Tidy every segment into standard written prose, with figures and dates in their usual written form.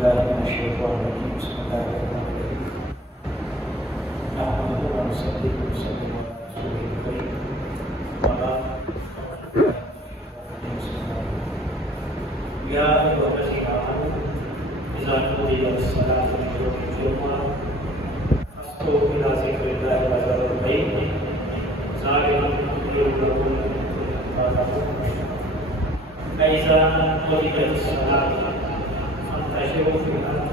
بالله من الشيطان الرجيم بسم الله الرحمن الرحيم نحمده ونصلي ونسلم على رسوله الكريم وبعد يا أيها الذين آمنوا إذا نودي للصلاة من يوم الجمعة فاسعوا إلى ذكر الله وذروا البيع ذلكم خير لكم إن كنتم تعلمون فإذا قضيت الصلاة فانتشروا في الأرض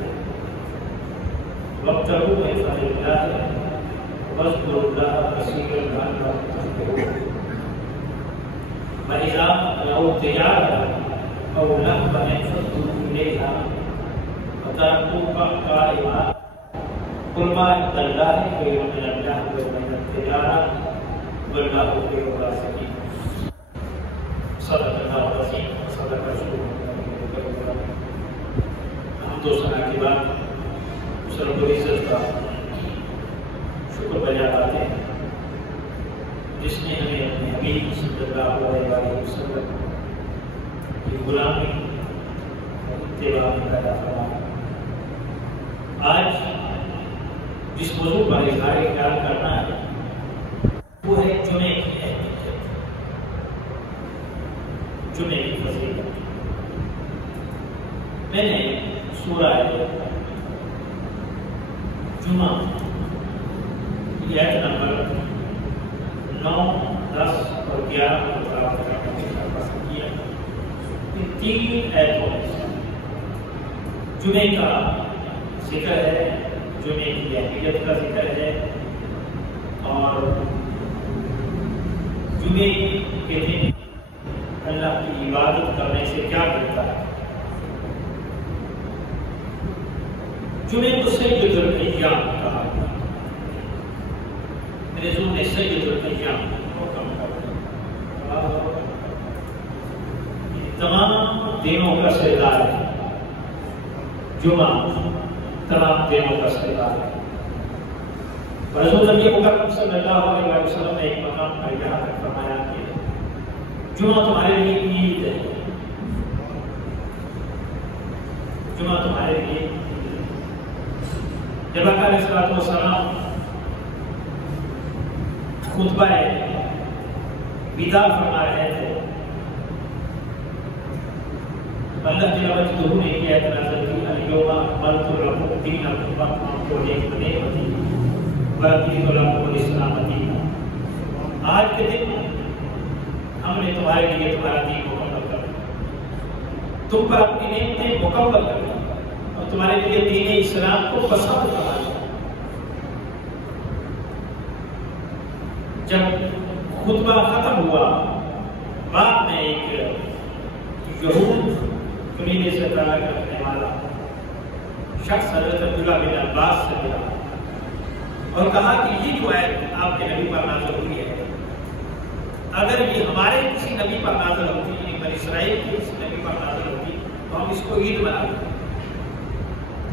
وابتغوا من فضل الله واذكروا الله كثيرا لعلكم تفلحون وإذا رأوا تجارة أو لهوا انفضوا إليها وتركوك قائما قل ما عند الله خير من اللهو ومن التجارة والله خير الرازقين صدق اللہ العظیم صدق رسول اللہ۔ ہم دو سنہ کے بعد اس رب العزت کا شکر بجا لاتے ہیں جس نے ہمیں اپنے حبیب صلی اللہ علیہ وسلم کی غلامی اتباع میں پیدا فرمایا۔ آج جس موضوع پر اظہار خیال کرنا ہے وہ ہے جمعے کی اہمیت، جمعے کی فضیلت۔ میں نے سورہ جمعہ کی آیت نمبر 9، 10 اور 11 کو تلاوت کرنے کا پسند کیا۔ ان تین آیتوں میں جمعے کا ذکر ہے، جمعے کی اہمیت کا ذکر ہے اور جمعے کے دن اللہ کی عبادت کرنے سے کیا ملتا ہے۔ جمعے کو سید الایام کہا گیا۔ میرے رسول نے سید الایام حکم کیا، تمام دنوں کا سردار ہے جمعہ، تمام دنوں کا سردار ہے۔ رسول نبی مکرم صلی اللہ علیہ وسلم نے ایک مقام پر یہاں تک فرمایا کہ جمعہ تمہارے لیے عید ہے، جمعہ تمہارے لیے۔ جب آقا علیہ الصلوۃ والسلام خطبہ وداع فرما رہے تھے، اللہ جل وجلہ نے یہ آیت نازل کی، الیوم اکملت لکم دینکم ورضیت نعمتی ورضیت لکم الاسلام دینا۔ آج کے دن ہم نے تمہارے لیے تمہارا دین مکمل کر دیا، تم پر اپنی نعمتیں مکمل کر دی اور تمہارے لیے دین اسلام کو پسند کرا دیا۔ جب خطبہ ختم ہوا، بعد میں ایک یہود قبیلے سے تعلق رکھنے والا شخص حضرت عبداللہ بن عباس سے ملا اور کہا کہ یہ جو آیت آپ کے نبی پر نازل ہوئی ہے، اگر یہ ہمارے کسی نبی پر نازل ہوتی، یعنی بنی اسرائیل کے کسی نبی پر نازل ہوتی تو ہم اس کو عید مناتے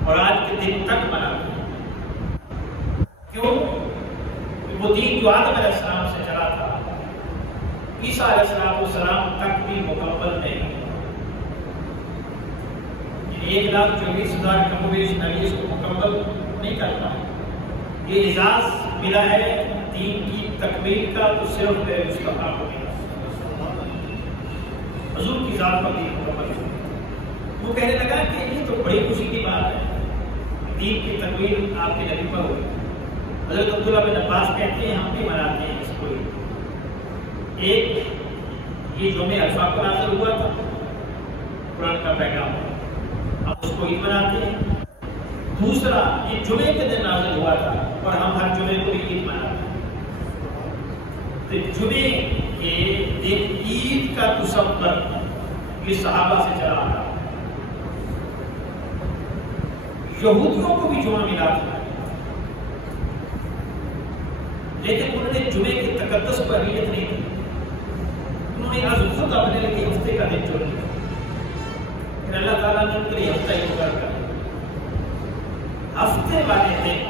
اور آج کے دن تک مناتے۔ کیوں؟ وہ دین جو آدم علیہ السلام سے چلا تھا، عیسیٰ علیہ السلام تک بھی مکمل نہیں۔ 1,24,000 کم و بیش نبی اس کو مکمل نہیں کر پائے۔ یہ اعزاز ملا ہے دین کی تکمیل کا تو صرف میرے مصطفیٰ کو ملا، حضور کی ذات پر دین مکمل ہے۔ وہ کہنے لگا کہ یہ تو بڑی خوشی کی بات ہے، دین کی تکمیل آپ کے نبی پر ہوئی۔ حضرت عبداللہ بن عباس کہتے ہیں ہم بھی مناتے ہیں اس کو۔ ایک یہ جمعہ عرفہ کو نازل ہوا تھا، قرآن کا پیغام، ہم اس کو عید مناتے ہیں۔ دوسرا یہ جمعے کے دن نازل ہوا تھا اور ہم ہر جمعے کو عید مناتے ہیں۔ تو جمعے کے دن عید کا تصور یہ صحابہ سے چلا آ رہا۔ یہودیوں کو بھی جمعہ ملا تھا، لیکن انہوں نے جمعے کی تقدس پر نیت نہیں کی۔ انہوں نے آج خود اپنے لیے ہفتے کا دن چن لیا، پھر اللہ تعالیٰ نے ان کے لیے ہفتہ ہی مقرر کر دیا۔ ہفتے والے دن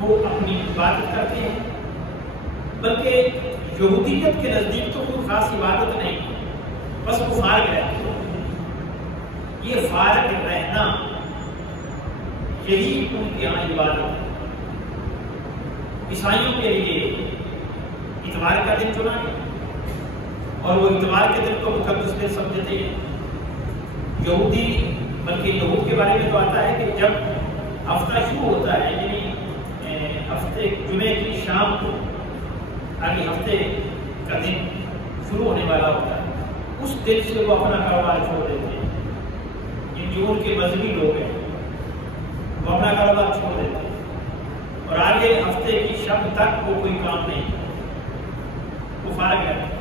وہ اپنی عبادت کرتے ہیں، بلکہ یہودیت کے نزدیک تو کوئی خاص عبادت نہیں، بس وہ فارغ رہتے ہیں۔ یہ فارغ رہنا یہی ان کے یہاں عبادت ہے۔ عیسائیوں کے لیے اتوار کا دن چنا گیا اور وہ اتوار کے دن کو مقدس دن سمجھتے ہیں۔ یہودی بلکہ یہود کے بارے میں تو آتا ہے کہ جب ہفتہ شروع ہوتا ہے، یعنی ہفتے جمعے کی شام کو آگے ہفتے کا دن شروع ہونے والا ہوتا ہے، اس دن سے وہ اپنا کاروبار چھوڑ دیتے ہیں۔ جو ان کے مذہبی لوگ ہیں وہ اپنا کاروبار چھوڑ دیتے ہیں اور آگے ہفتے کی شب تک وہ کوئی کام نہیں، وہ فارغ رہتے ہیں۔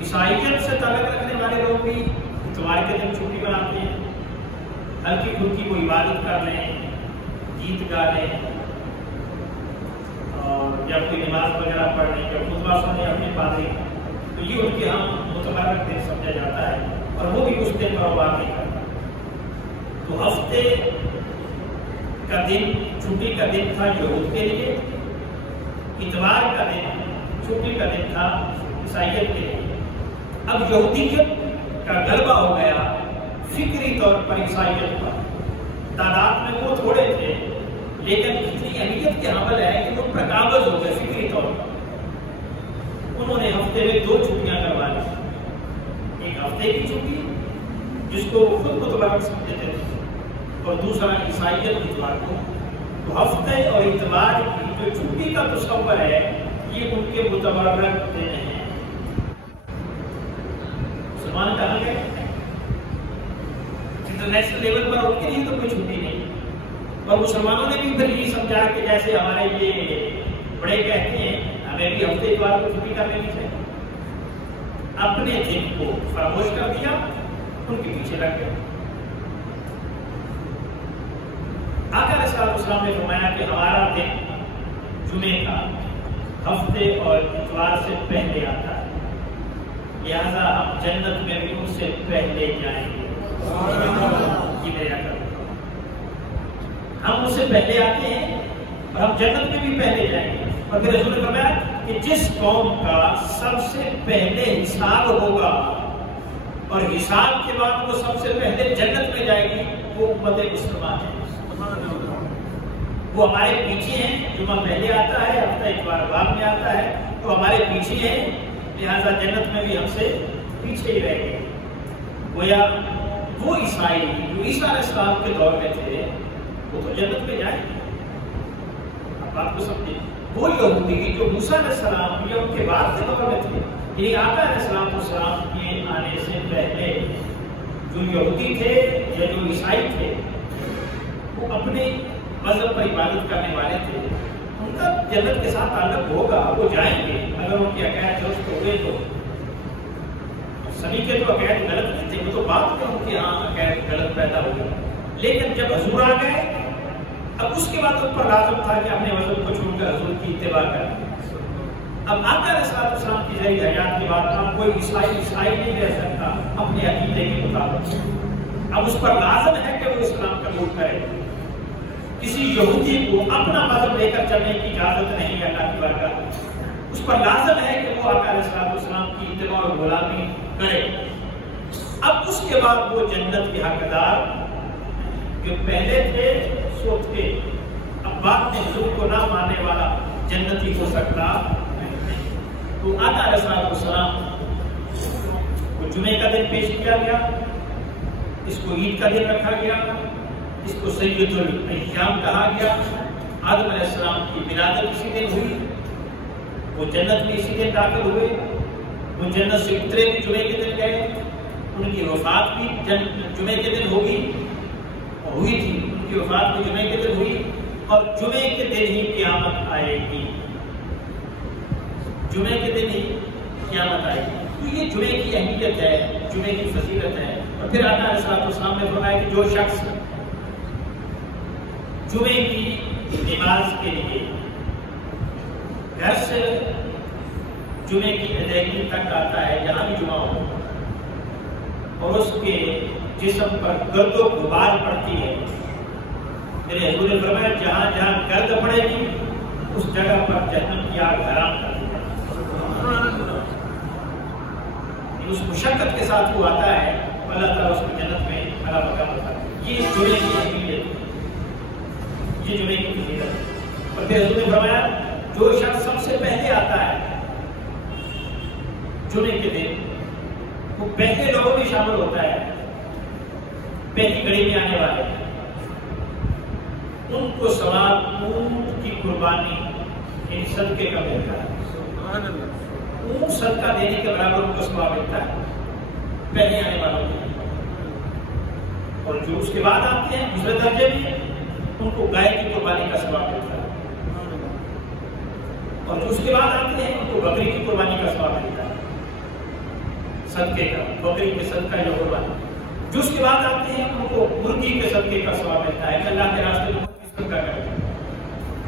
عیسائیت سے تعلق رکھنے والے لوگ بھی اتوار کے دن چھٹی مناتے ہیں، ہلکی پھلکی وہ عبادت کر لیں، گیت گا لیں، اور جب کوئی نماز وغیرہ پڑھ لیں، جب خطبہ سنیں اپنے پادری، تو یہ ان کے یہاں متبرک دن سمجھا جاتا ہے اور وہ بھی اس دن کاروبار نہیں کرتا۔ تو ہفتے کا دن چھٹی کا دن تھا یہود کے لیے، اتوار کا دن چھٹی کا دن تھا عیسائیت کے لیے۔ اب یہودیت کا غلبہ ہو گیا فکری طور پر عیسائیت پر، تعداد میں وہ تھوڑے تھے لیکن اتنی اہمیت کے حامل ہے کہ وہ پرقابض ہو گئے فکری طور پر۔ انہوں نے ہفتے میں 2 چھٹیاں کروا لی، ایک ہفتے کی چھٹی جس کو خود متبرک سمجھتے تھے اور دوسرا عیسائیت اتوار کو۔ تو ہفتے اور اتوار کی جو چھٹی کا تصور ہے یہ ان کے متبرک دن ہیں۔ مسلمان کہاں گئے؟ انٹرنیشنل لیول پر ان کے لیے تو کوئی چھٹی نہیں، اور مسلمانوں نے بھی پھر یہ سمجھا کہ جیسے ہمارے یہ بڑے کہتے ہیں ہمیں بھی ہفتے اتوار کو چھٹی کر لینی چاہیے، اپنے دن کو فراموش کر دیا، ان کے پیچھے لگ گئے۔ آقا علیہ السلام نے فرمایا کہ ہمارا دن جمعے کا ہفتے اور اتوار سے پہلے آتا ہے، لہذا ہم جنت میں بھی ان سے پہلے جائیں گے۔ یہ میرا کرم، ہم ان سے پہلے آتے ہیں اور ہم جنت میں بھی پہلے جائیں گے۔ اور پھر رسول نے فرمایا کہ جس قوم کا سب سے پہلے حساب ہوگا اور حساب کے بعد وہ سب سے پہلے جنت میں جائے گی وہ امت مسلمہ ہے۔ وہ ہمارے پیچھے ہیں، جمعہ پہلے آتا ہے، ہفتہ اتوار بعد میں آتا ہے، تو ہمارے پیچھے ہیں، لہذا جنت میں بھی ہم سے پیچھے ہی رہ گئے۔ گویا وہ عیسائی جو عیسیٰ علیہ السلام کے دور میں تھے وہ تو جنت میں جائیں گے۔ اب بات کو سمجھیں، وہ یہودی جو موسیٰ علیہ السلام یا ان کے بعد کے دور میں تھے، یعنی آقا علیہ السلام کے آنے سے پہلے جو یہودی تھے یا جو عیسائی تھے وہ اپنے مذہب پر عبادت کرنے والے تھے، ان کا جنت کے ساتھ تعلق ہوگا، وہ جائیں گے اگر ان کے عقائد درست ہوئے تو۔ سبھی کے تو عقائد غلط نہیں تھے، وہ تو بعد میں ان کے یہاں عقائد غلط پیدا ہوئے، لیکن جب حضور آ گئے اب اس کے بعد ان پر لازم تھا کہ اپنے مذہب کو چھوڑ کر حضور کی اتباع کریں۔ اب آقا علیہ السلام کی ظاہری حیات کے بعد اب کوئی عیسائی نہیں رہ سکتا اپنے عقیدے کے مطابق، اب اس پر لازم ہے کہ وہ اسلام قبول کرے۔ کسی یہودی کو اپنا مذہب لے کر چلنے کی اجازت نہیں ہے اللہ کی بارگاہ میں، اس پر لازم ہے کہ وہ آقا علیہ السلام کی اتباع اور غلامی کرے۔ اب اس کے بعد وہ جنت کے حقدار جو پہلے تھے سو تھے، اب بعد میں حضور کو نہ ماننے والا جنتی ہو سکتا نہیں۔ تو آقا علیہ السلام کو جمعے کا دن پیش کیا گیا، اس کو عید کا دن رکھا گیا، اس کو سید الایام کہا گیا۔ آدم علیہ السلام کی ولادت اسی دن ہوئی، وہ جنت میں اسی دن داخل ہوئے، وہ جنت سے اترے بھی جمعے کے دن گئے، ان کی وفات بھی جمعے کے دن ہوگی اور ہوئی تھی، ان کی وفات بھی جمعے کے دن ہوئی، اور جمعے کے دن ہی قیامت آئے گی، جمعے کے دن ہی قیامت آئے گی۔ تو یہ جمعے کی اہمیت ہے، جمعے کی فضیلت ہے۔ اور پھر آقا علیہ السلام نے فرمایا کہ جو شخص جمعے کی نماز کے لیے گھر سے جمعے کی ادائیگی تک آتا ہے جہاں بھی جمعہ ہو، اور اس کے جسم پر گرد و غبار پڑتی ہے، میرے حضور نے فرمایا جہاں جہاں گرد پڑے گی اس جگہ پر جہنم کی آگ حرام کر دی جائے۔ اس مشقت کے ساتھ وہ آتا ہے اللہ تعالیٰ اس کو جنت میں اعلیٰ مقام رکھا. یہ جمعے کی اہمیت، یہ جمعے کی فضیلت. اور پھر حضور نے فرمایا جو شخص سب سے پہلے آتا ہے جمعے کے دن، وہ پہلے لوگوں میں شامل ہوتا ہے، پہلی گھڑی میں آنے والے، ان کو ثواب اونٹ کی قربانی ان صدقے کا ملتا ہے. اونٹ صدقہ دینے کے برابر ان کو ثواب ملتا ہے پہلے آنے والوں کو. اور جو اس کے بعد آتے ہیں دوسرے درجے میں، ان کو گائے کی قربانی کا ثواب ملتا ہے. اور جو اس کے بعد آتے ہیں ان کو بکری کی قربانی کا ثواب ملتا ہے، صدقے کا، بکری کے صدقہ یا قربانی. جو اس کے بعد آتے ہیں ان کو مرغی کے صدقے کا ثواب ملتا ہے کہ اللہ کے راستے میں مرغی صدقہ کرتے ہیں.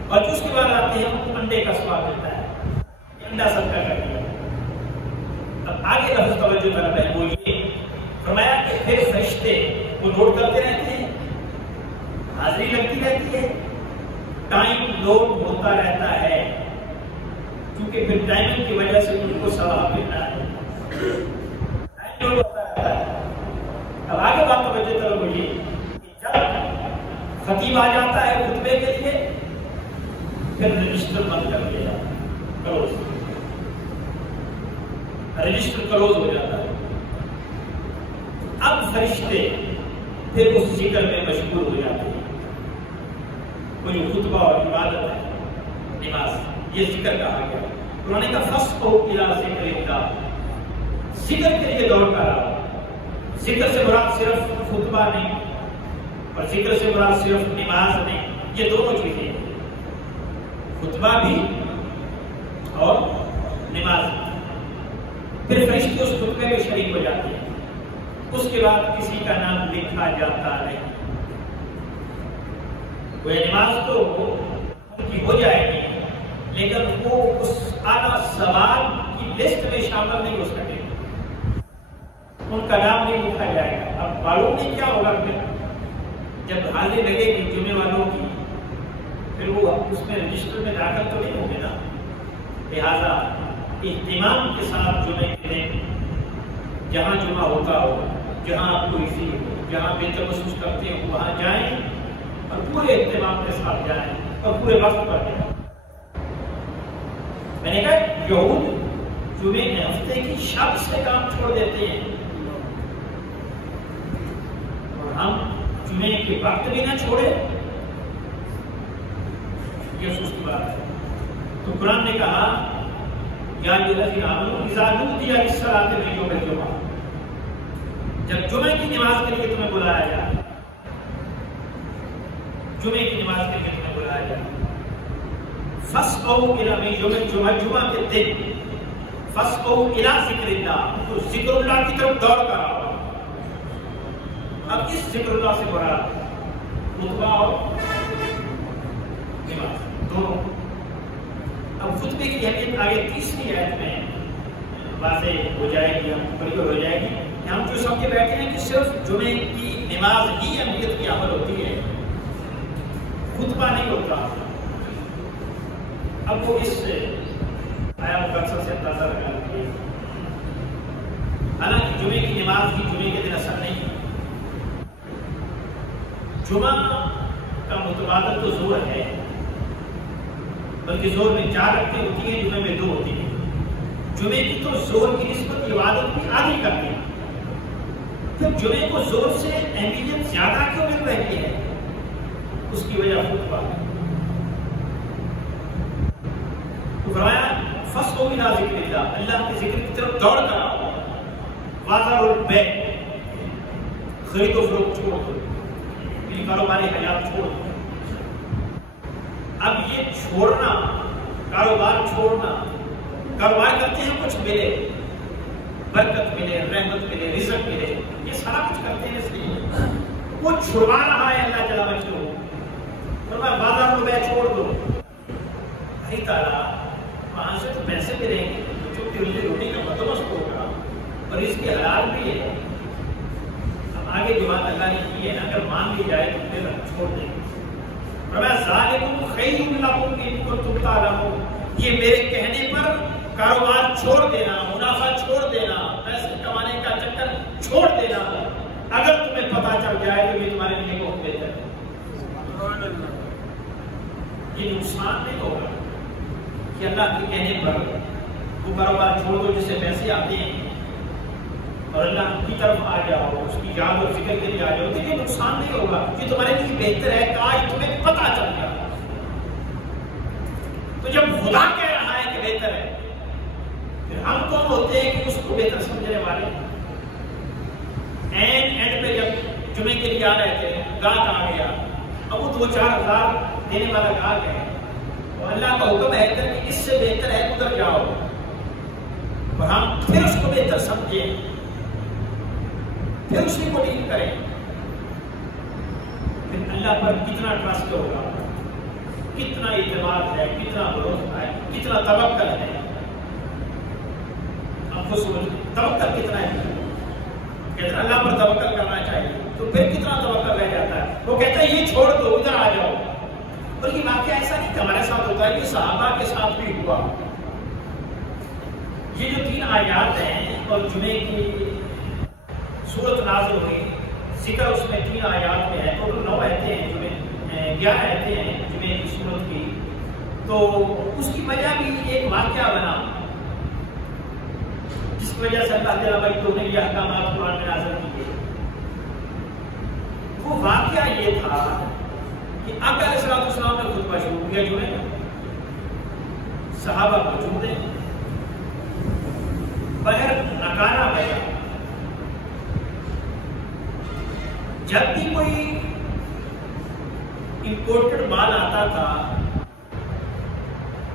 اور جو اس کے بعد آتے ہیں ان کو انڈے کا ثواب ملتا ہے کہ انڈا صدقہ کرتے ہیں. اب آگے لفظ توجہ طلب ہے، وہ یہ فرمایا کہ پھر فرشتے وہ نوٹ کرتے رہتے ہیں، حاضری لگتی رہتی ہے، ٹائم لوڈ ہوتا رہتا ہے، کیونکہ پھر ٹائمنگ کی وجہ سے ان کو ثواب ملنا ہے. ٹائم لوڈ ہوتا رہتا ہے. اب آگے بات توجہ طلب وہ یہ کہ جب خطیب آ جاتا ہے خطبے کے لیے، پھر رجسٹر بند کر دیا جاتا ہے، کلوز، رجسٹر کلوز ہو جاتا ہے. اب فرشتے پھر اس ذکر میں مشغول ہو جاتے ہیں. وہ جو خطبہ اور عبادت ہے، نماز، یہ ذکر کہا گیا. انہوں نے کہا فَاسْقُوا إِلَىٰ ذِكْرِ اللَّهِ، ذکر کے لیے دور کرا. ذکر سے مراد صرف خطبہ نہیں، اور ذکر سے مراد صرف نماز نہیں، یہ دونوں چیزیں ہیں، خطبہ بھی اور نماز بھی. پھر فرشتے اس خطبے میں شریک ہو جاتے ہیں. اس کے بعد کسی کا نام لکھا جاتا نہیں. وہ نماز تو ان کی ہو جائے گی، لیکن وہ اس اعلیٰ ثواب کی لسٹ میں شامل نہیں ہو سکے، ان کا نام نہیں لکھا جائے گا. اب معلوم نہیں کیا ہوگا پھر جب حاضری لگے گی جمعے والوں کی، پھر وہ اس میں رجسٹر میں داخل تو نہیں ہوگے نا. لہٰذا اہتمام کے ساتھ جمعے کے دن جہاں جمعہ ہوتا ہو، جہاں آپ کو اسی ہو، جہاں بہتر محسوس کرتے ہو، وہاں جائیں اور پورے اہتمام کے ساتھ جائیں اور پورے وقت پر جائیں. میں نے کہا یہود جمعے ہفتے کی شب سے کام چھوڑ دیتے ہیں، اور ہم جمعے کے وقت بھی نہ چھوڑے، یہ افسوس کی بات ہے. تو قرآن نے کہا یا الذین آمنوا اذا نودی للصلاۃ من یوم الجمعہ، جب جمعے کی نماز کے لیے تمہیں بلایا جائے، جمعے کی نماز کے لیے تمہیں بلایا جائے، فَاسْقُوا إِلَىٰ مِن یوم الجمعہ، جمعہ کے دن فَاسْقُوا إِلَىٰ ذِكْرِ اللَّهِ، تو ذکر اللہ کی طرف دوڑ کر آؤ. اب اس ذکر اللہ سے مراد خطبہ اور نماز دونوں. اب خطبے کی اہمیت آگے تیسری آیت میں واضح ہو جائے گی، ہم کلیئر ہو جائے گی. ہم جو سمجھے بیٹھے ہیں کہ صرف جمعے کی نماز ہی اہمیت کی عمل ہوتی ہے، خطبہ نہیں ہوتا. اب وہ اس آیا مقصد سے اندازہ لگا لیجیے. حالانکہ جمعے کی نماز بھی جمعے کے دن اثر نہیں. جمعہ کا متبادل تو زور ہے، بلکہ زور میں 4 رکعتیں ہوتی ہیں، جمعے میں 2 ہوتی ہیں. جمعے کی تو زور کی نسبت عبادت بھی آدھی کرتی ہے. تو جمعے کو زور سے اہمیت زیادہ کیوں مل رہی ہے؟ اس کی وجہ خطبہ ہے. تو فرمایا فَاسْقُوا إِلَىٰ ذِكْرِ اللَّهِ، اللہ کے ذکر کی طرف دوڑ کر آؤ. وَذَرُوا الْبَيْعَ، خرید و فروخت چھوڑ دو، یعنی کاروباری حیات چھوڑ دو. اب یہ چھوڑنا، کاروبار چھوڑنا، کاروبار کرتے ہیں کچھ ملے، برکت ملے، رحمت ملے، رزق ملے، یہ سارا کچھ کرتے ہیں اس لیے. وہ چھڑوا رہا ہے اللہ جل مجدہ، فرمایا بازار میں بیع چھوڑ دو. بھائی تعالیٰ وہاں سے تو پیسے ملیں گے، جو کہ روٹی کا بندوبست ہوگا اور اس کے حلال بھی ہے. اب آگے جو بات اللہ نے کی ہے نا، اگر مان لی جائے تو پھر چھوڑ دیں گے. فرمایا ذالکم خیر لکم ان کنتم تعلمون، یہ میرے کہنے پر کاروبار چھوڑ دینا، منافع چھوڑ دینا، پیسے کمانے کا چکر چھوڑ دینا، اگر تمہیں پتا چل جائے تو یہ تمہارے لیے بہت بہتر ہے۔ یہ نقصان نہیں ہوگا کہ اللہ کے کہنے پر وہ کاروبار چھوڑ دو جس سے پیسے آتے ہیں اور اللہ کی طرف آ جاؤ، اس کی یاد اور فکر کے لیے آ جاؤ، تو یہ نقصان نہیں ہوگا، یہ تمہارے لیے بہتر ہے۔ کاش تمہیں پتا چل گیا۔ تو جب خدا کہہ رہا ہے کہ بہتر ہے، پھر ہم کون ہوتے ہیں کہ اس کو بہتر سمجھنے والے؟ اینڈ پہ جب جمعے کے لیے آ رہے تھے، گاہک آ گیا، اب وہ 2-4 ہزار دینے والا گاہک ہے، تو اللہ کا حکم ہے کہ اس سے بہتر ہے ادھر جاؤ، اور ہم پھر اس کو بہتر سمجھیں، پھر اسی کو ڈیل کریں، پھر اللہ پر کتنا ٹرسٹ ہوگا، کتنا اعتماد ہے، کتنا بھروسہ ہے، کتنا توکل ہے۔ آپ کو سمجھ توکل کتنا ہے؟ کہتے ہیں اللہ پر توکل کرنا چاہیے، تو پھر کتنا توکل رہ جاتا ہے؟ وہ کہتا ہے یہ چھوڑ دو، ادھر آ جاؤ۔ اور یہ واقعہ ایسا نہیں کہ ہمارے ساتھ ہوتا ہے، یہ صحابہ کے ساتھ بھی ہوا۔ یہ جو 3 آیات ہیں اور جمعے کی سورت نازل ہوئی، ذکر اس میں 3 آیات میں ہے، ٹوٹل 9 آیتیں ہیں، جمعے 11 آیتیں ہیں جمعے کی سورت کی۔ تو اس کی وجہ بھی ایک واقعہ بنا جس کی وجہ سے اللہ تعالیٰ بھائی تو نے یہ احکامات قرآن میں نازل کیے۔ وہ واقعہ یہ تھا کہ آقا علیہ السلام نے خطبہ شروع کیا جمعے میں، صحابہ موجود ہیں، بغیر نکارا گیا۔ جب بھی کوئی امپورٹڈ مال آتا تھا،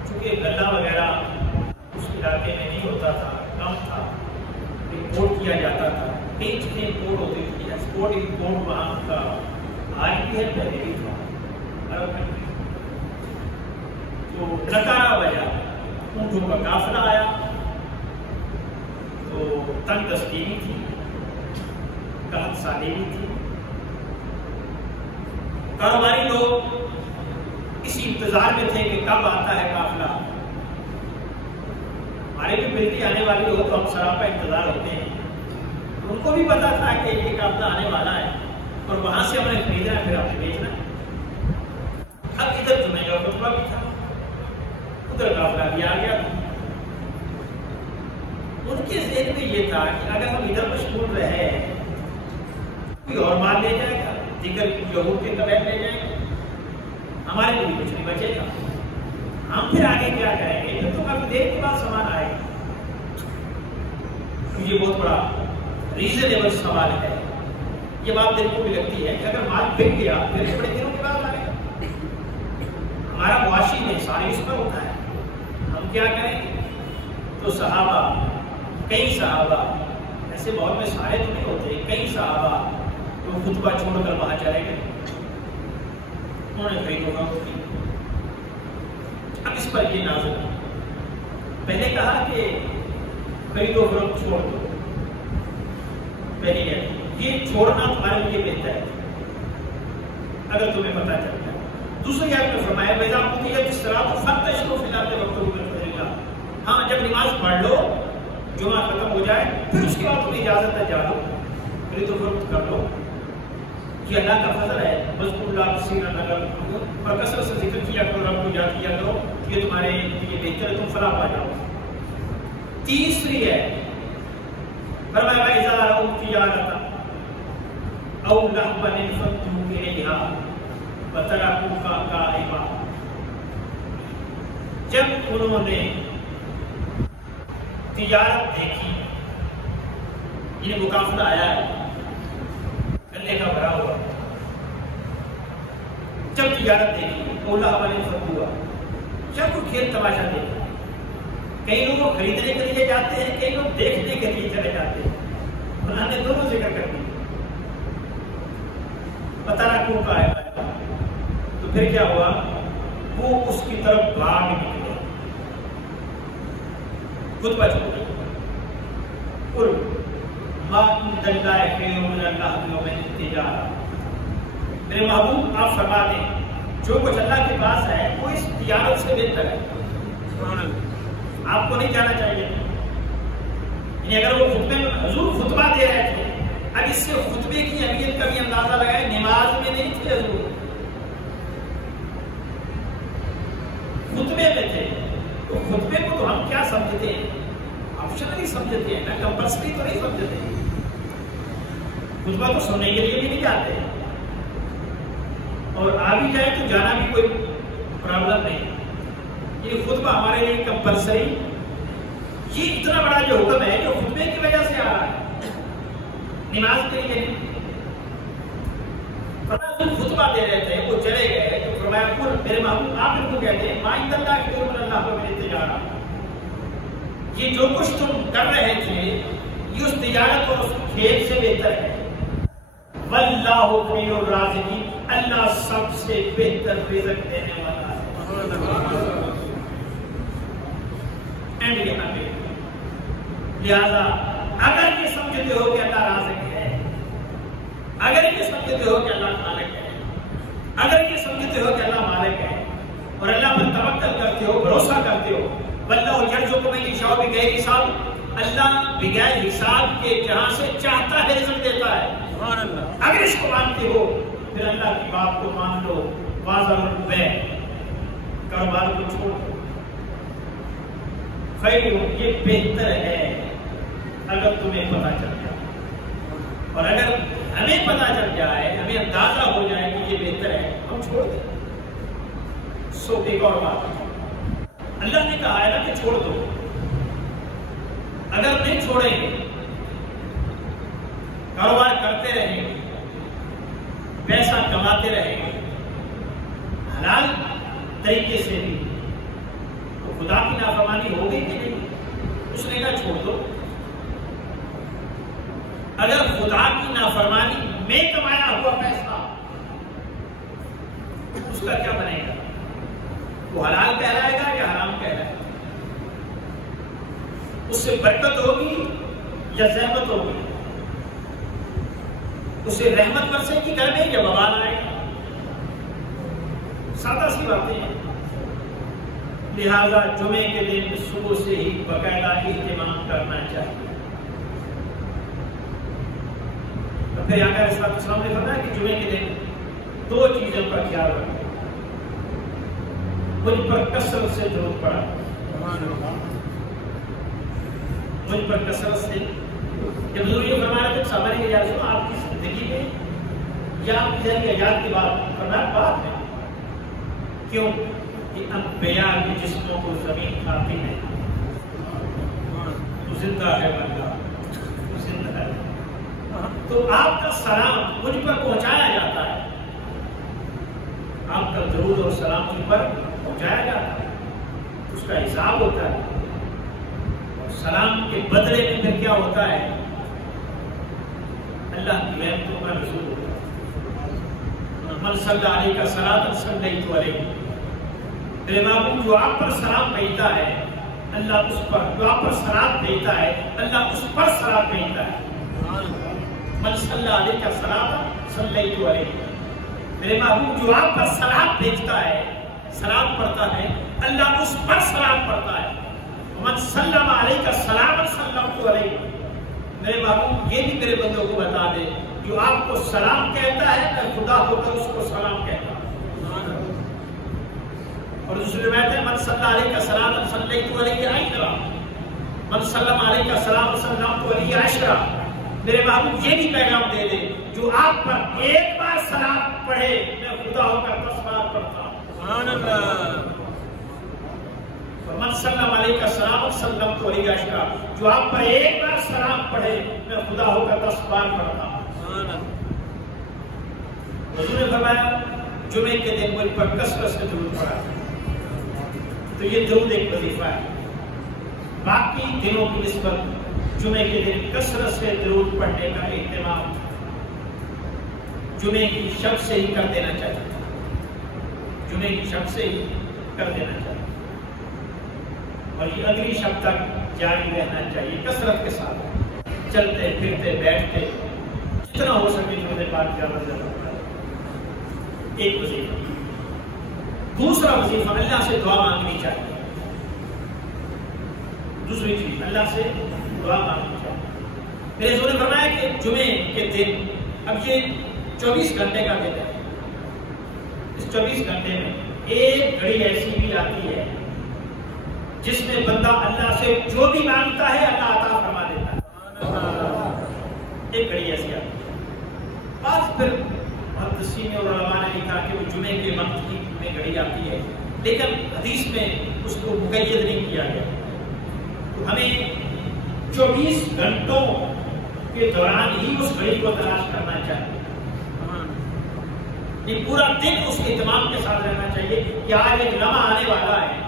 چونکہ گلہ وغیرہ اس علاقے میں نہیں ہوتا تھا، کم تھا، امپورٹ کیا جاتا تھا، کئی چیزیں امپورٹ ہوتی تھی، ایکسپورٹ امپورٹ وہاں کا آج بھی ہے، پہلے بھی تھا عرب میں۔ تو نکارا بجا، اونٹوں کا قافلہ آیا، تو تنگ دستی بھی تھی، قحط سالی بھی تھی۔ کاروباری لوگ اسی انتظار میں تھے کہ کب آتا ہے قافلہ۔ ہمارے بھی ملتی آنے والی ہو تو ہم سراپا انتظار ہوتے ہیں، ان کو بھی پتا تھا کہ یہ قافلہ آنے والا ہے اور وہاں سے ہم نے خریدنا ہے، پھر ہم نے بیچنا ہے۔ اب ادھر جمعے کا خطبہ بھی تھا، ادھر قافلہ بھی آ گیا تھا۔ ان کے ذہن میں یہ تھا کہ اگر ہم ادھر مشغول رہے کوئی اور مال لے جائے گا، دیگر یہود کے قبیل لے جائیں گے، ہمارے لیے کچھ نہیں بچے گا، ہم پھر آگے کیا کریں گے؟ یہ تو کافی دیر کے بعد سامان آئے گا۔ یہ بہت بڑا ریزنیبل سوال ہے، یہ بات دل کو بھی لگتی ہے کہ اگر مال بک گیا پھر بڑے دنوں کے بعد آئے گا، ہمارا معاشی میں سارے اس پر ہوتا ہے، ہم کیا کریں گے؟ تو صحابہ، کئی صحابہ، ایسے بہت میں سارے تو نہیں ہوتے، کئی صحابہ تو خطبہ چھوڑ کر وہاں چلے گئے، انہوں نے خرید و فروخت کی۔ اب اس پر یہ نازل پہلے کہا کہ خرید و فروخت چھوڑ دو، پہلی ہے یہ چھوڑنا تمہارے لیے بہتر ہے اگر تمہیں پتہ چل جائے۔ دوسری آیت میں فرمایا وَإِذَا قُضِيَتِ الصَّلَاةُ فَانتَشِرُوا فِي الْأَرْضِ وَابْتَغُوا مِن فَضْلِ اللَّهِ۔ ہاں جب نماز پڑھ لو، جمعہ ختم ہو جائے، پھر اس کے بعد تمہیں اجازت ہے جا لو، خرید و فروخت کر لو، یہ اللہ کا فضل ہے۔ وَاذْكُرُوا اللَّهَ كَثِيرًا لَعَلَّكُمْ، پر کثرت سے ذکر کیا کرو، رب کو یاد کیا کرو، یہ تمہارے لیے بہتر ہے، تم فلاح پا جاؤ۔ تیسری ہے فرمایا وَإِذَا رَأَوْا تِجَارَةً أَوْ لَهْوًا انفَضُّوا إِلَيْهَا وَتَرَكُوكَ قَائِمًا۔ جب انہوں نے تجارت دیکھی، یہ مقافلہ آیا ہے گلے کا بھرا ہوا، جب تجارت دیکھی أَوْ لَهْوًا انفَضُّوا، جب کوئی کھیل تماشا دیکھا، کئی لوگ خریدنے کے لیے جاتے ہیں، کئی لوگ دیکھنے کے لیے چلے جاتے ہیں، اللہ نے دونوں ذکر کر دی۔ وَتَرَكُوكَ قَائِمًا، تو پھر کیا ہوا؟ وہ اس کی طرف بھاگ نکلے، خطبہ چھوڑ دیا۔ قُلْ مَا عِندَ اللَّهِ خَيْرٌ مِنَ اللَّهْوِ وَمِنَ التِّجَارَةِ، میرے محبوب آپ فرما دیں جو کچھ اللہ کے پاس ہے وہ اس تجارت سے بہتر ہے۔ آپ کو نہیں جانا چاہیے. یعنی اگر وہ خطبے میں حضور خطبہ دے رہے تھے، اب اس سے خطبے کی اہمیت کا بھی اندازہ لگائے. نماز میں نہیں تھے حضور، خطبے میں تھے. تو خطبے کو تو ہم کیا سمجھتے ہیں؟ آپشنلی سمجھتے ہیں نا، کمپلسری تو نہیں سمجھتے. خطبہ تو سننے کے لیے بھی نہیں جاتے، اور آ بھی جائے تو جانا بھی کوئی پرابلم نہیں. یہ خطبہ ہمارے لیے کمپلسری، یہ اتنا بڑا جو حکم ہے جو خطبے کی وجہ سے آ رہا ہے، نماز کے لیے نہیں. خطبہ دے رہے تھے، وہ چلے گئے تو فرمایا قل، میرے محبوب آپ ان کو کہتے ہیں ما عند اللہ خیر من اللہ و من التجارہ. یہ جو کچھ تم کر رہے تھے یہ اس تجارت اور اس کھیت سے بہتر ہے. واللہ خیر الرازقین، اللہ سب سے بہتر رزق دینے والا ہے. اینڈ یہاں پہ لہذا اگر یہ سمجھتے ہو کہ اللہ رازق ہے، اگر یہ سمجھتے ہو کہ اللہ خالق ہے، اگر یہ سمجھتے ہو کہ اللہ مالک ہے، اور اللہ پر توکل کرتے ہو، بھروسہ کرتے ہو، واللہ یرزق من یشاء بغیر حساب، اللہ بغیر حساب کے جہاں سے چاہتا ہے رزق دیتا ہے. اگر اس کو مانتے ہو پھر اللہ کی بات کو مان لو. وازر البیع، کاروبار کو چھوڑ دو. خیر، یہ بہتر ہے اگر تمہیں پتا چل جائے، اور اگر ہمیں پتا چل جائے، ہمیں اندازہ ہو جائے کہ یہ بہتر ہے، ہم چھوڑ دیں. سو ایک اور بات اللہ نے کہا ہے نا کہ چھوڑ دو. اگر نہیں چھوڑیں گے، کاروبار کرتے رہیں گے، پیسہ کماتے رہیں گے حلال طریقے سے بھی، تو خدا کی نافرمانی ہوگی کہ نہیں؟ اس نے کہا چھوڑ دو. اگر خدا کی نافرمانی میں کمایا ہوا پیسہ، اس کا کیا بنے گا؟ وہ حلال کہلائے گا یا حرام کہلائے گا؟ اس سے برکت ہوگی یا زحمت ہوگی؟ اسے رحمت برسے گی گھر میں یا وبال آئے گا؟ سادہ سی باتیں ہیں. لہذا جمعے کے دن صبح سے ہی باقاعدہ اہتمام کرنا چاہیے. پھر آقا علیہ السلام نے فرمایا کہ جمعے کے دن دو چیزوں کا خیال رکھیں. مجھ پر کثرت سے درود پڑا، مجھ پر کثرت سے. جب حضور یہ فرمایا کہ صحابہ نے یا رسول آپ کی زندگی میں یا آپ کی ذہن ایجاد کی بات فرمایا بات ہے. کیوں؟ کہ انبیاء کے جسموں کو زمین کھاتی ہے، تو زندہ ہے بندہ، تو زندہ ہے. تو آپ کا سلام مجھ پر پہنچایا جاتا ہے، آپ کا درود اور سلام مجھ پر پہنچایا جاتا ہے، اس کا حساب ہوتا ہے. اور سلام کے بدلے میں پھر کیا ہوتا ہے؟ اللہ کی رحمتوں کا نزول ہوتا ہے. من صلی علیہ صلاۃ صلیت علیہ، میرے محبوب جو آپ پر سلام بھیجتا ہے اللہ اس پر، جو آپ پر سلام بھیجتا ہے اللہ اس پر سلام بھیجتا ہے. من صلی علیہ صلاۃ صلیت علیہ، میرے محبوب جو آپ پر سلام بھیجتا ہے، سلام پڑھتا ہے، اللہ اس پر سلام پڑھتا ہے. من سلم علیہ سلام سلمت علیہ، میرے محبوب یہ بھی میرے بندوں کو بتا دے جو آپ کو سلام کہتا ہے میں خدا ہو کر اس کو سلام کہتا ہوں. اور دوسری روایت ہے من صلی علیہ سلام صلیت علیہ عشرہ، من سلم علیہ سلام سلمت علیہ عشرہ. میرے محبوب یہ بھی پیغام دے دے جو آپ پر ایک بار سلام پڑھے میں خدا ہو کر 10 بار پڑھتا ہوں. سبحان اللہ. من سلم علیہ سلام سلمت علیہ عشرہ، جو آپ پر ایک بار سلام پڑھے میں خدا ہو کر 10 بار پڑھتا ہوں. حضور نے فرمایا جمعے کے دن مجھ پر کثرت سے درود پڑھا. تو یہ درود ایک وظیفہ ہے. باقی دنوں کی نسبت جمعے کے دن کثرت سے درود پڑھنے کا اہتمام جمعے کی شب سے ہی کر دینا چاہیے. جمعے کی شب سے ہی کر دینا چاہیے اور یہ اگلی شب تک جاری رہنا چاہیے کثرت کے ساتھ. چلتے پھرتے بیٹھتے جتنا ہو سکے جمعے پاک زیادہ سے زیادہ. ایک وظیفہ. دوسرا وظیفہ اللہ سے دعا مانگنی چاہیے. دوسری چیز اللہ سے دعا مانگنی چاہیے. میرے حضور نے فرمایا کہ جمعے کے دن، اب یہ 24 گھنٹے کا دن ہے، اس 24 گھنٹے میں ایک گھڑی ایسی بھی آتی ہے جس میں بندہ اللہ سے جو بھی مانگتا ہے اللہ عطا فرما دیتا ہے. ایک گھڑی ایسی آتی ہے. بعض پھر محدثین اور علماء نے لکھا کہ وہ جمعے کے وقت کی میں گھڑی آتی ہے، لیکن حدیث میں اس کو مقید نہیں کیا گیا. تو ہمیں 24 گھنٹوں کے دوران ہی اس گھڑی کو تلاش کرنا چاہیے. یہ پورا دن اس کے اہتمام کے ساتھ رہنا چاہیے کہ آج ایک لمحہ آنے والا ہے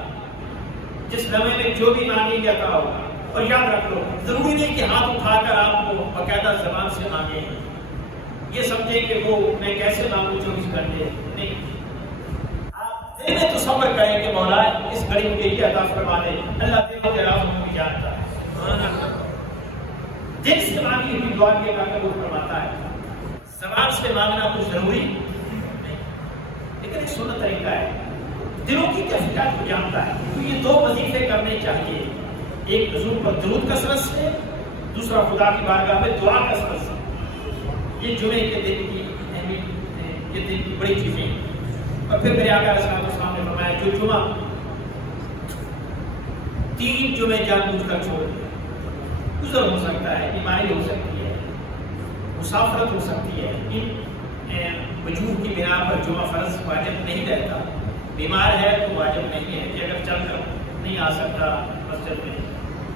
جس لمحے میں جو بھی مانگیں گے عطا ہوگا. اور یاد رکھ لو، ضروری نہیں کہ ہاتھ اٹھا کر آپ کو باقاعدہ زبان سے مانگیں، یہ سمجھیں کہ وہ میں کیسے مانگوں 24 گھنٹے نہیں. آپ دل میں تصور کریں کہ مولا اس گھڑی کے لیے عطا فرما دے. اللہ دل کے رازوں کو جانتا ہے. دل سے مانگی ہوئی دعا کے بعد وہ فرماتا ہے. زبان سے مانگنا کچھ ضروری نہیں، لیکن ایک سنت طریقہ ہے. دلوں کی کیفیات کو جانتا ہے. تو یہ 2 وظیفے کرنے چاہیے، ایک حضور پر درود کثرت سے، دوسرا خدا کی بارگاہ میں دعا کثرت سے. یہ جمعے کے دن کی اہمیت، یہ دن کی بڑی چیزیں. اور پھر میرے آقا علیہ السلام نے فرمایا جو جمعہ 3 جمعے جان بوجھ کر چھوڑ دے، گزر ہو سکتا ہے، بیماری ہو سکتی ہے، مسافرت ہو سکتی ہے، ان وجوہ کی بنا پر جمعہ فرض واجب نہیں رہتا. بیمار ہے تو واجب نہیں ہے کہ اگر چل کر نہیں آ سکتا مسجد میں.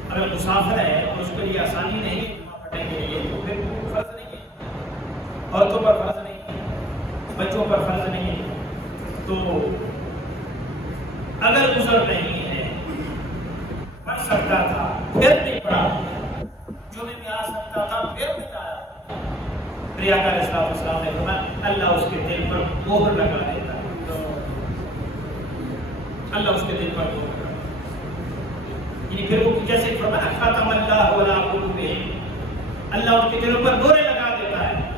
اگر مسافر ہے اور اس کے لیے آسانی نہیں ہے جمعہ پڑھنے کے لیے تو پھر فرض نہیں ہے. عورتوں پر فرض نہیں ہے، بچوں پر فرض نہیں ہے. تو اگر عذر نہیں ہے، پڑھ سکتا تھا پھر نہیں پڑھا، جمعے میں آ سکتا تھا پھر نہیں آیا، میرے آقا علیہ السلام نے فرمایا اللہ اس کے دل پر مہر لگا دیتا ہے. اللہ اس کے دل پر مہر لگا دیتا ہے. یعنی پھر وہ جیسے فرمایا ختم اللہ علی قلوبہم، اللہ ان کے دلوں پر مہر لگا دیتا ہے.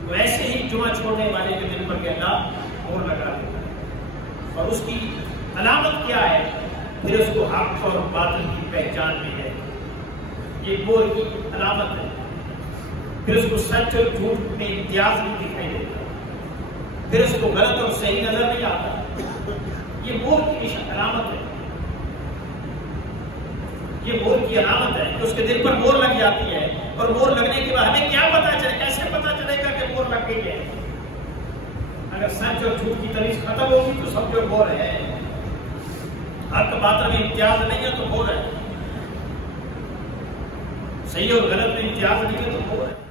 تو ایسے ہی جمعہ چھوڑنے والے کے دل پر کہ اللہ مہر لگا دیتا ہے. اور اس کی علامت کیا ہے؟ پھر اس کو حق اور باطل کی پہچان بھی ہے. یہ مہر کی علامت ہے. پھر اس کو سچ اور جھوٹ میں امتیاز نہیں دکھائی دیتا. پھر اس کو غلط اور صحیح نظر نہیں آتا. یہ مہر کی علامت ہے. یہ مہر کی علامت ہے کہ اس کے دل پر مہر لگ جاتی ہے. اور مہر لگنے کے بعد ہمیں کیا پتا چلے، کیسے پتا چلے گا کہ مہر لگ گئی ہے؟ اگر سچ اور جھوٹ کی تمیز ختم ہوگی تو سمجھو مہر ہے. حق باطل میں امتیاز نہیں ہے تو مہر ہے. صحیح اور غلط میں امتیاز نہیں ہے تو مہر ہے.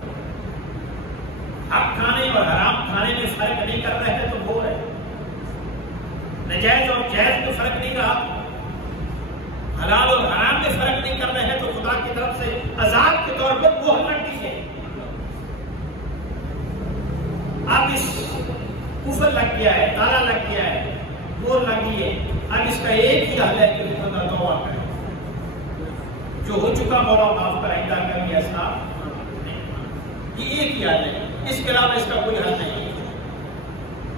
حق کھانے اور حرام کھانے میں فرق نہیں کر رہے ہیں تو مہر ہے. نجائز اور جائز میں فرق نہیں رہا، حلال اور حرام میں فرق نہیں کر رہے ہیں تو خدا کی طرف سے عذاب کے طور پر مہر لگ گئی ہے. اب اس کفر لگ گیا ہے، تالا لگ گیا ہے، مہر لگی ہے. اب اس کا ایک ہی حل ہے کہ بندہ توبہ کرے. جو ہو چکا مولا معاف کر، آئندہ کبھی ایسا نہیں. یہ ایک ہی حل ہے، اس کے علاوہ اس کا کوئی حل نہیں ہے.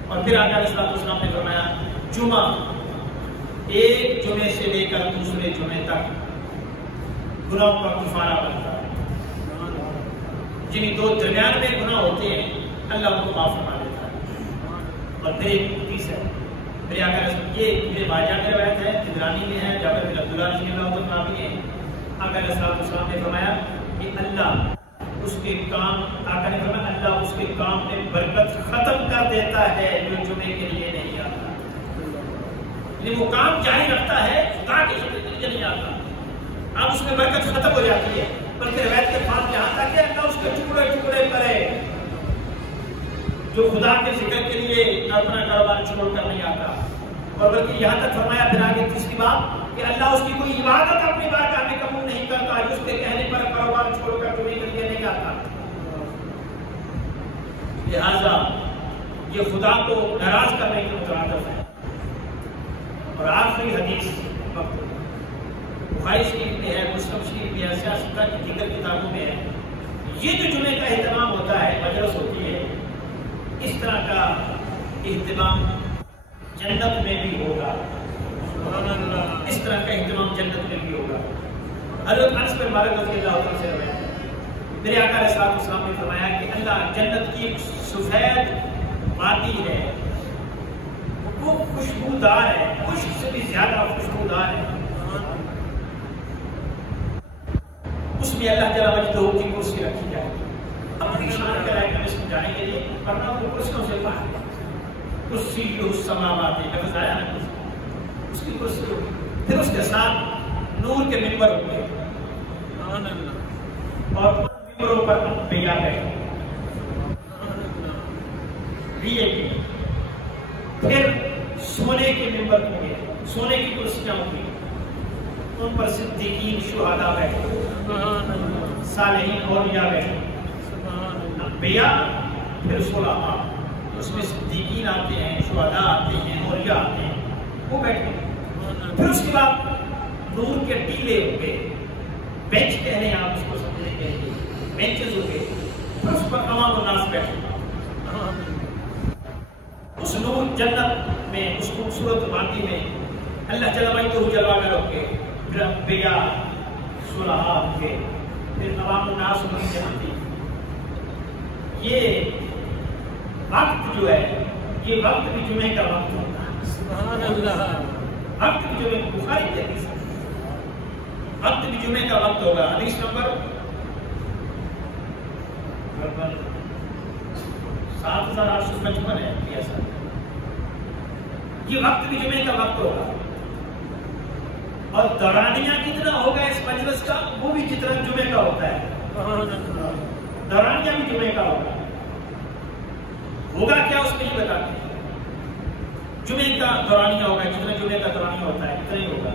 اور پھر آقا علیہ السلام نے فرمایا جمعہ ایک جمعے سے لے کر دوسرے جمعے تک گناہوں کا کفارہ بنتا ہے. جن 2 درمیان میں گناہ ہوتے ہیں اللہ ان کو معاف فرما دیتا ہے. اور پھر ایک حدیث ہے میرے آقا علیہ السلام، یہ میرے باجا میں روایت ہے، طبرانی میں ہے، جابر بن عبداللہ رضی اللہ عنہ بھی ہے. آقا علیہ السلام نے فرمایا کہ اللہ اس کے کام، آقا نے فرمایا اللہ اس کے کام میں برکت ختم کر دیتا ہے جو جمعے کے لیے نہیں آتا. یعنی وہ کام جاری رکھتا ہے، خدا کے ذکر کے لیے نہیں آتا. اب اس میں برکت ختم ہو جاتی ہے. بلکہ روایت کے پاس یہاں تک کہ اللہ اس کے ٹکڑے ٹکڑے کرے جو خدا کے ذکر کے لیے اپنا کاروبار چھوڑ کر نہیں آتا. اور بلکہ یہاں تک فرمایا پھر آگے تیسری بات کہ اللہ اس کی کوئی عبادت اپنی بارگاہ میں قبول نہیں کرتا جو اس کے کہنے پر کاروبار چھوڑ کر جمعے کے لیے نہیں آتا. لہذا یہ خدا کو ناراض کرنے کے مترادف ہے. اور آخری حدیث بخاری شریف میں ہے، مسلم شریف میں ہے، سیاستہ کی دیگر کتابوں میں ہے. یہ جو جمعے کا اہتمام ہوتا ہے، مجلس ہوتی ہے، اس طرح کا اہتمام جنت میں بھی ہوگا. اس طرح کا اہتمام جنت میں بھی ہوگا. حضرت انس بن مالک رضی اللہ عنہ سے روایت ہے میرے آقا علیہ السلام نے فرمایا کہ اللہ جنت کی ایک سفید وادی ہے, وہ خوشبودار ہے, خشک سے بھی زیادہ خوشبودار ہے. اس میں اللہ جل مجدہ کی کرسی رکھی جائے گی. اپنی شان کے لائق میں سمجھائیں گے یہ ورنہ وہ کرسیوں سے باہر ہے. کرسی السماوات لفظ آیا نا, اس کی کرسی ہوگی. پھر اس کے ساتھ نور کے منبر ہوں گے اور منبروں پر انبیاء بیٹھے گے. پھر سونے کے منبر ہوں گے, سونے کی کرسیاں ہوں گی, ان پر صدیقین شہداء بیٹھے, صالحین اولیاء بیٹھے, انبیاء پھر صلحاء. اس میں صدیقین آتے ہیں, شہداء آتے ہیں, اولیاء آتے ہیں, وہ بیٹھے. پھر اس کے بعد نور کے ٹیلے ہوں گے, بینچ کہہ رہے ہیں آپ اس کو سمجھنے کے لیے, بینچز ہوں گے. پھر اس پر عوام الناس بیٹھے. اس نور جنت میں, اس خوبصورت وادی میں اللہ جل مجدہ جلوہ کر ہوں گے. پھر انبیاء صلحاء ہوں گے, پھر عوام الناس ہوں گے جنتی. یہ وقت جو ہے, یہ وقت بھی جمعے کا وقت ہوتا ہے. سبحان اللہ. وقت بھی جمعے بخاری کے حدیث, وقت بھی جمعے کا وقت ہوگا. حدیث نمبر 7855 ہے. یہ وقت بھی جمعے کا وقت ہوگا. اور دورانیہ کتنا ہوگا اس مجلس کا, وہ بھی جتنا جمعے کا ہوتا ہے. دورانیہ بھی جمعے کا ہوگا. ہوگا کیا اس میں یہ بتاتے ہیں. جمعے کا دورانیہ ہوگا, جتنا جمعے کا دورانیہ ہوتا ہے اتنا ہی ہوگا.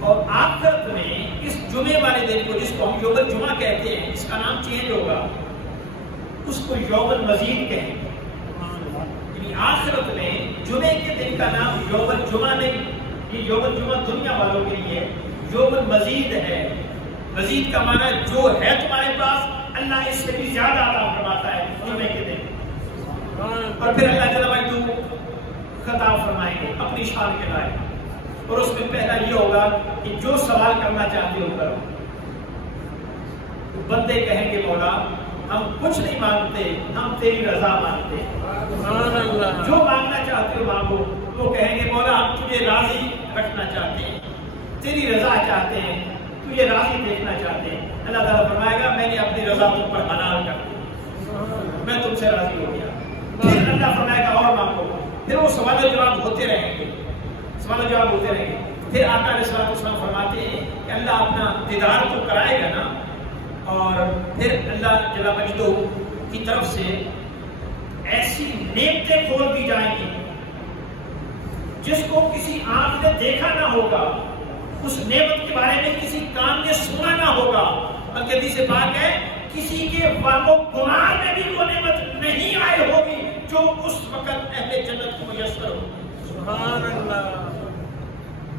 اور آخرت میں اس جمعے والے دن کو, جس کو ہم یوم الجمعہ کہتے ہیں, اس کا نام چینج ہوگا, اس کو یوم المزید کہیں گے. یعنی آخرت میں جمعے کے دن کا نام یوم الجمعہ نہیں, یہ یوم الجمعہ دنیا والوں کے لیے, یوم المزید ہے. مزید کا معنی جو ہے تمہارے پاس اللہ اس سے بھی زیادہ عطا فرماتا ہے جمعے کے دن. اور پھر اللہ جل مجدہ خطاب فرمائیں گے اپنی شان کے لائق. اور اس میں پہلا یہ ہوگا کہ جو سوال کرنا چاہتے ہو کرو. بندے کہیں گے مولا ہم کچھ نہیں مانگتے, ہم تیری رضا مانگتے ہیں. جو مانگنا چاہتے ہو مانگو. وہ کہیں گے مولا ہم تجھے راضی رکھنا چاہتے ہیں, تیری رضا چاہتے ہیں, تجھے راضی دیکھنا چاہتے ہیں. اللہ تعالیٰ فرمائے گا میں نے اپنی رضا تم پر حلال کر دی, میں تم سے راضی ہو گیا. پھر اللہ فرمائے گا اور مانگو. پھر وہ سوال و جواب ہوتے رہیں گے, سوال و جواب ہوتے رہیں گے. پھر آقا علیہ السلام فرماتے ہیں کہ اللہ اپنا دیدار تو کرائے گا نا, اور پھر اللہ جل مجدہ کی طرف سے ایسی نعمتیں کھول دی جائیں گی جس کو کسی آنکھ نے دیکھا نہ ہوگا, اس نعمت کے بارے میں کسی کان نے سنا نہ ہوگا. بلکہ حدیث پاک ہے کسی کے وہم و گمان میں بھی وہ نعمت نہیں آئی ہوگی جو اس وقت اہل جنت کو میسر ہو. سبحان اللہ.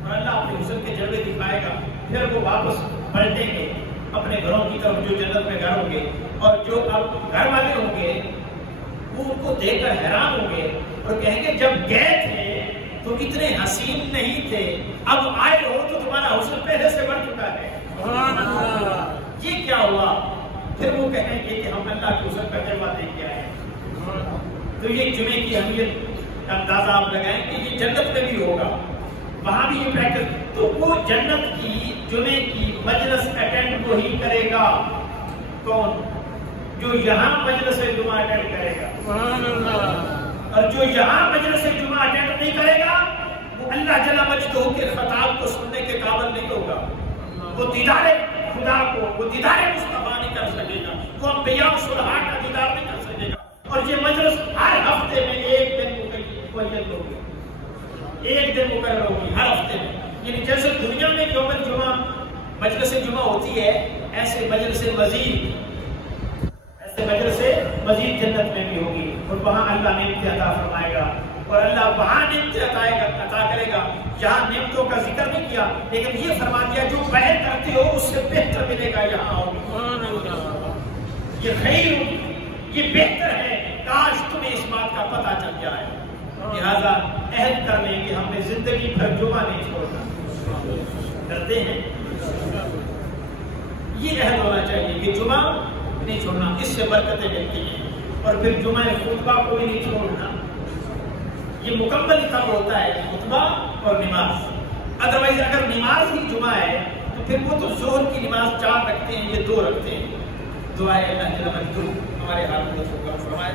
اور اللہ اپنے حسن کے جلوے دکھائے گا. پھر وہ واپس پلٹیں گے اپنے گھروں کی طرف, جو جنت میں گھر ہوں گے, اور جو اب گھر والے ہوں گے وہ ان کو دیکھ کر حیران ہوں گے اور کہیں گے جب گئے تھے تو اتنے حسین نہیں تھے, اب آئے ہو تو تمہارا حسن پہلے سے بڑھ چکا ہے. یہ کیا ہوا؟ پھر وہ کہیں گے کہ ہم اللہ کے حسن کا جلوہ دیکھ کے آئے ہیں. تو یہ جمعے کی اہمیت اندازہ آپ لگائیں کہ یہ جنت میں بھی ہوگا, وہاں بھی یہ پریکٹس. تو وہ جنت کی جمعے کی مجلس اٹینڈ وہی کرے گا. کون؟ جو یہاں مجلس جمعہ اٹینڈ کرے گا. اور جو یہاں مجلس جمعہ اٹینڈ نہیں کرے گا وہ اللہ جل مجدہ کے خطاب کو سننے کے قابل نہیں ہوگا. وہ دیدار خدا کو, وہ دیدار مصطفیٰ نہیں کر سکے گا, وہ انبیاء و صلحاء کا دیدار نہیں کر سکے گا. اور یہ مجلس ہر ہفتے میں ایک دن مقرر ہوگی, ایک دن مقرر ہوگی ہر ہفتے میں. یعنی جیسے دنیا میں یوم الجمعہ مجلس جمعہ ہوتی ہے, ایسے مجلس مزید جنت میں بھی ہوگی. اور وہاں اللہ نعمتیں عطا فرمائے گا, اور اللہ وہاں نعمتیں عطا کرے گا. یہاں نعمتوں کا ذکر نہیں کیا, لیکن یہ فرما دیا جو پہلے کرتے ہو اس سے بہتر ملے گا یہاں ہوگی. یہ خیر, یہ بہتر ہے. کاش تمہیں اس بات کا پتہ چل جائے. لہذا عہد کر لیں کہ ہم نے زندگی بھر جمعہ نہیں چھوڑنا. کرتے ہیں یہ عہد ہونا چاہیے کہ جمعہ نہیں چھوڑنا, اس سے برکتیں ملتی ہیں. اور پھر جمعہ خطبہ کوئی نہیں چھوڑنا, یہ مکمل کب ہوتا ہے خطبہ اور نماز. ادروائز اگر نماز ہی جمعہ ہے تو پھر وہ تو ظہر کی نماز 4 رکھتے ہیں, یہ 2 رکھتے ہیں. دعائے اللہ تعالیٰ ہمارے حال میں فرمائے.